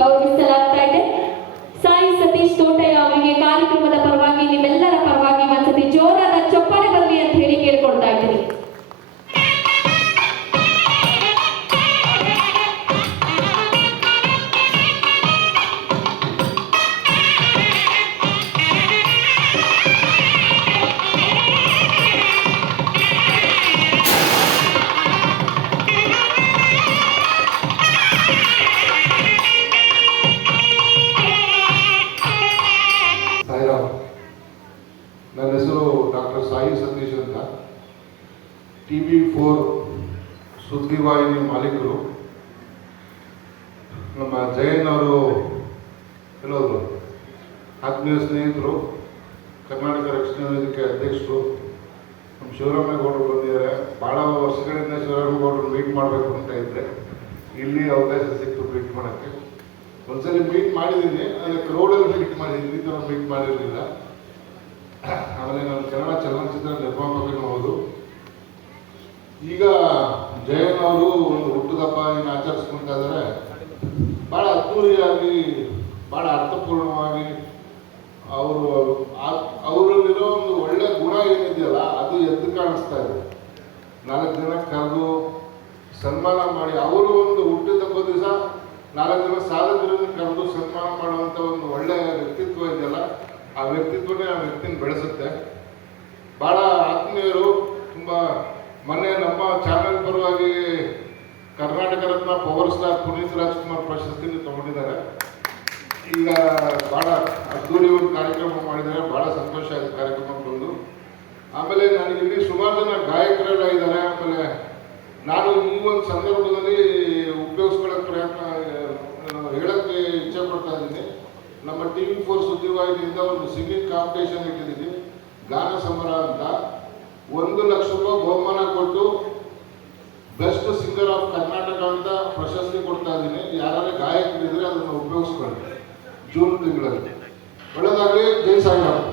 ಗೌರವಿಸಲಾಗ್ತಾ ಇದೆ. ಸಾಯಿ ಸತೀಶ್ ತೋಟಯ್ಯ ಅವರಿಗೆ ಕಾರ್ಯಕ್ರಮದ ಪರವಾಗಿ ನಿಮ್ಮೆಲ್ಲರ ಪರವಾಗಿ ಒಂದ್ಸತಿ ಜೋರಾದ ಚಪ್ಪಾಳೆ ಬರಲಿ ಅಂತ ಹೇಳಿ ಕೇಳ್ಕೊಳ್ತಾ ಇದ್ದೀನಿ. ನನ್ನ ಹೆಸರು ಡಾಕ್ಟರ್ ಸಾಯಿ ಸತೀಶ್ ಅಂತ. TV4 ಸುದ್ದಿವಾಹಿನಿ ಮಾಲೀಕರು. ನಮ್ಮ ಜಯನ್ ಅವರು ಕೆಲವರು ಆತ್ಮೀಯ ಸ್ನೇಹಿತರು, ಕರ್ನಾಟಕ ರಕ್ಷಣಾ ವೇದಿಕೆ ಅಧ್ಯಕ್ಷರು. ನಮ್ಮ ಶಿವರಾಮೇಗೌಡರು ಬಂದಿದ್ದಾರೆ. ಭಾಳ ವರ್ಷಗಳಿಂದ ಶಿವರಾಮೇಗೌಡರು ಮೀಟ್ ಮಾಡಬೇಕು ಅಂತ ಇದ್ದರೆ ಇಲ್ಲಿ ಅವಕಾಶ ಸಿಕ್ತು ಮೀಟ್ ಮಾಡೋಕ್ಕೆ. ಒಂದ್ಸಲಿ ಮೀಟ್ ಮಾಡಿದ್ದೀನಿ, ಅದಕ್ಕೆ ರೋಡಲ್ಲಿ ಮೀಟ್ ಮಾಡಿದ್ದೀನಿ, ಈ ಥರ ಮೀಟ್ ಮಾಡಿರಲಿಲ್ಲ. ಆಮೇಲೆ ನಾನು ಕನ್ನಡ ಚಲನಚಿತ್ರ ನಿರ್ಮಾಪಕನೂ ಹೌದು. ಈಗ ಜಯನ್ ಅವರು ಒಂದು ಹುಟ್ಟುದಬ್ಬ ಏನು ಆಚರಿಸ್ಕೊಳ್ತಾ ಇದ್ದಾರೆ. ಭಾಳ ಅದ್ಧೂರಿಯಾಗಿ, ಭಾಳ ಅರ್ಥಪೂರ್ಣವಾಗಿ ಅವರಲ್ಲಿರೋ ಒಂದು ಒಳ್ಳೆ ಗುಣ ಏನಿದೆಯಲ್ಲ ಅದು ಎದ್ದು ಕಾಣಿಸ್ತಾ ಇದೆ. 4 ಜನ ಕರೆದು ಸನ್ಮಾನ ಮಾಡಿ, ಅವರು ಒಂದು ಹುಟ್ಟುದಬ್ಬ ದಿವಸ 4 ಜನ ಸಾಧಕರನ್ನು ಕರೆದು ಸನ್ಮಾನ ಮಾಡುವಂಥ ಒಂದು ಒಳ್ಳೆಯ ವ್ಯಕ್ತಿತ್ವ ಇದೆಯಲ್ಲ, ಆ ವ್ಯಕ್ತಿತ್ವನೇ ಆ ವ್ಯಕ್ತಿನ ಬೆಳೆಸುತ್ತೆ. ಭಾಳ ಆತ್ಮೀಯರು. ತುಂಬ ಮೊನ್ನೆ ನಮ್ಮ ಚಾನೆಲ್ ಪರವಾಗಿ ಕರ್ನಾಟಕ ರತ್ನ ಪವರ್ ಸ್ಟಾರ್ ಪುನೀತ್ ರಾಜ್ಕುಮಾರ್ ಪ್ರಶಸ್ತಿನ ತಗೊಂಡಿದ್ದಾರೆ. ಈಗ ಭಾಳ ಅದ್ದೂರಿ ಒಂದು ಕಾರ್ಯಕ್ರಮ ಮಾಡಿದ್ದಾರೆ. ಭಾಳ ಸಂತೋಷ ಆಯಿತು ಕಾರ್ಯಕ್ರಮ ಬಂದು. ಆಮೇಲೆ ನನಗಿಲ್ಲಿ ಸುಮಾರು ಜನ ಗಾಯಕರೆಲ್ಲ ಇದ್ದಾರೆ. ಆಮೇಲೆ ನಾನು ಈ ಒಂದು ಸಂದರ್ಭದಲ್ಲಿ ಉಪಯೋಗಿಸ್ಕೊಳ್ಳೋಕ್ಕೆ ಪ್ರಯತ್ನ ಹೇಳೋಕ್ಕೆ ಇಚ್ಛೆ ಪಡ್ತಾ ಇದ್ದೀನಿ. ನಮ್ಮ TV4 ಸುದ್ದಿವಾಹಿನಿಯಿಂದ ಒಂದು ಸಿಂಗಿಂಗ್ ಕಾಂಪಿಟೇಷನ್ ಇಟ್ಟಿದ್ದೀನಿ, ಗಾನ ಸಮರ ಅಂತ. 1 ಲಕ್ಷ ರೂಪಾಯಿ ಬಹುಮಾನ ಕೊಟ್ಟು ಬೆಸ್ಟ್ ಸಿಂಗರ್ ಆಫ್ ಕರ್ನಾಟಕ ಅಂತ ಪ್ರಶಸ್ತಿ ಕೊಡ್ತಾ ಇದ್ದೀನಿ. ಯಾರು ಗಾಯಕರಿದ್ರೆ ಅದನ್ನು ಉಪಯೋಗಿಸ್ಕೊಳ್ಳಿ ಜೂನ್ ತಿಂಗಳಲ್ಲಿ. ಒಳ್ಳೆಯದಾಗಲಿ. ಜೈ ಸಾಯಿರಾಮ್.